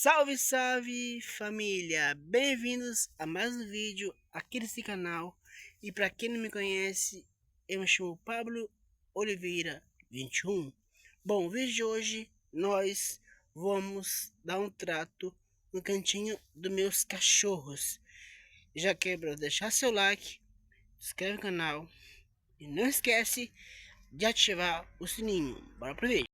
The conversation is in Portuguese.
Salve, salve família! Bem-vindos a mais um vídeo aqui nesse canal. E para quem não me conhece, eu me chamo Pablo Oliveira 21. Bom, o vídeo de hoje nós vamos dar um trato no cantinho dos meus cachorros. Já quebra deixar seu like, se inscreve no canal e não esquece de ativar o sininho. Bora pro vídeo!